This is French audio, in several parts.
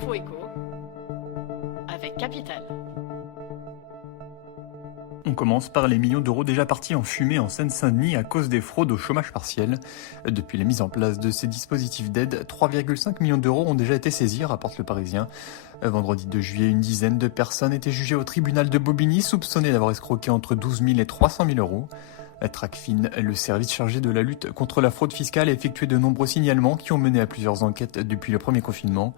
L'info écho avec Capital. On commence par les millions d'euros déjà partis en fumée en Seine-Saint-Denis à cause des fraudes au chômage partiel. Depuis la mise en place de ces dispositifs d'aide, 3,5 millions d'euros ont déjà été saisis, rapporte le Parisien. Vendredi 2 juillet, une dizaine de personnes étaient jugées au tribunal de Bobigny, soupçonnées d'avoir escroqué entre 12 000 et 300 000 euros. Tracfin, le service chargé de la lutte contre la fraude fiscale, a effectué de nombreux signalements qui ont mené à plusieurs enquêtes depuis le premier confinement.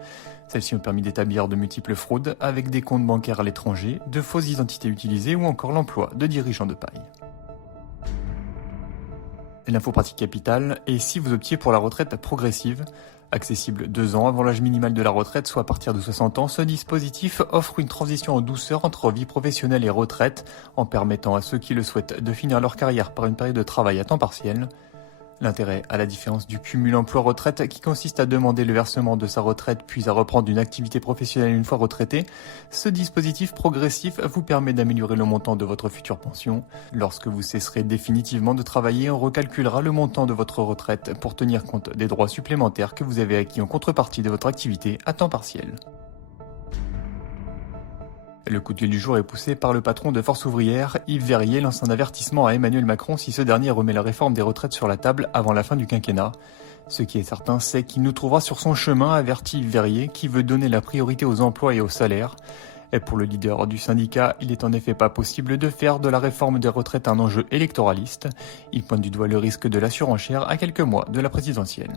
Celles-ci ont permis d'établir de multiples fraudes avec des comptes bancaires à l'étranger, de fausses identités utilisées ou encore l'emploi de dirigeants de paille. L'info pratique capitale, et si vous optiez pour la retraite progressive, accessible 2 ans avant l'âge minimal de la retraite, soit à partir de 60 ans, ce dispositif offre une transition en douceur entre vie professionnelle et retraite, en permettant à ceux qui le souhaitent de finir leur carrière par une période de travail à temps partiel. L'intérêt, à la différence du cumul emploi-retraite qui consiste à demander le versement de sa retraite puis à reprendre une activité professionnelle une fois retraité, ce dispositif progressif vous permet d'améliorer le montant de votre future pension. Lorsque vous cesserez définitivement de travailler, on recalculera le montant de votre retraite pour tenir compte des droits supplémentaires que vous avez acquis en contrepartie de votre activité à temps partiel. Le coup de gueule du jour est poussé par le patron de Force ouvrière. Yves Verrier lance un avertissement à Emmanuel Macron si ce dernier remet la réforme des retraites sur la table avant la fin du quinquennat. Ce qui est certain, c'est qu'il nous trouvera sur son chemin, avertit Yves Verrier, qui veut donner la priorité aux emplois et aux salaires. Et pour le leader du syndicat, il est en effet pas possible de faire de la réforme des retraites un enjeu électoraliste. Il pointe du doigt le risque de la surenchère à quelques mois de la présidentielle.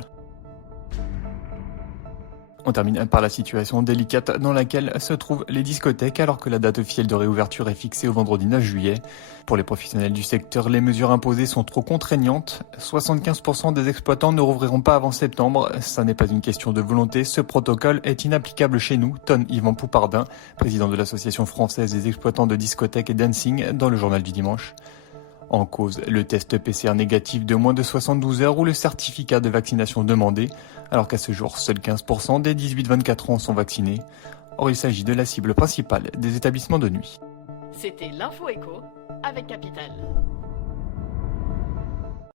On termine par la situation délicate dans laquelle se trouvent les discothèques alors que la date officielle de réouverture est fixée au vendredi 9 juillet. Pour les professionnels du secteur, les mesures imposées sont trop contraignantes. 75% des exploitants ne rouvriront pas avant septembre. Ça n'est pas une question de volonté, ce protocole est inapplicable chez nous, tonne Yvan Poupardin, président de l'Association française des exploitants de discothèques et dancing, dans le journal du dimanche. En cause, le test PCR négatif de moins de 72 heures ou le certificat de vaccination demandé, alors qu'à ce jour, seuls 15% des 18-24 ans sont vaccinés. Or, il s'agit de la cible principale des établissements de nuit. C'était l'info écho avec Capital.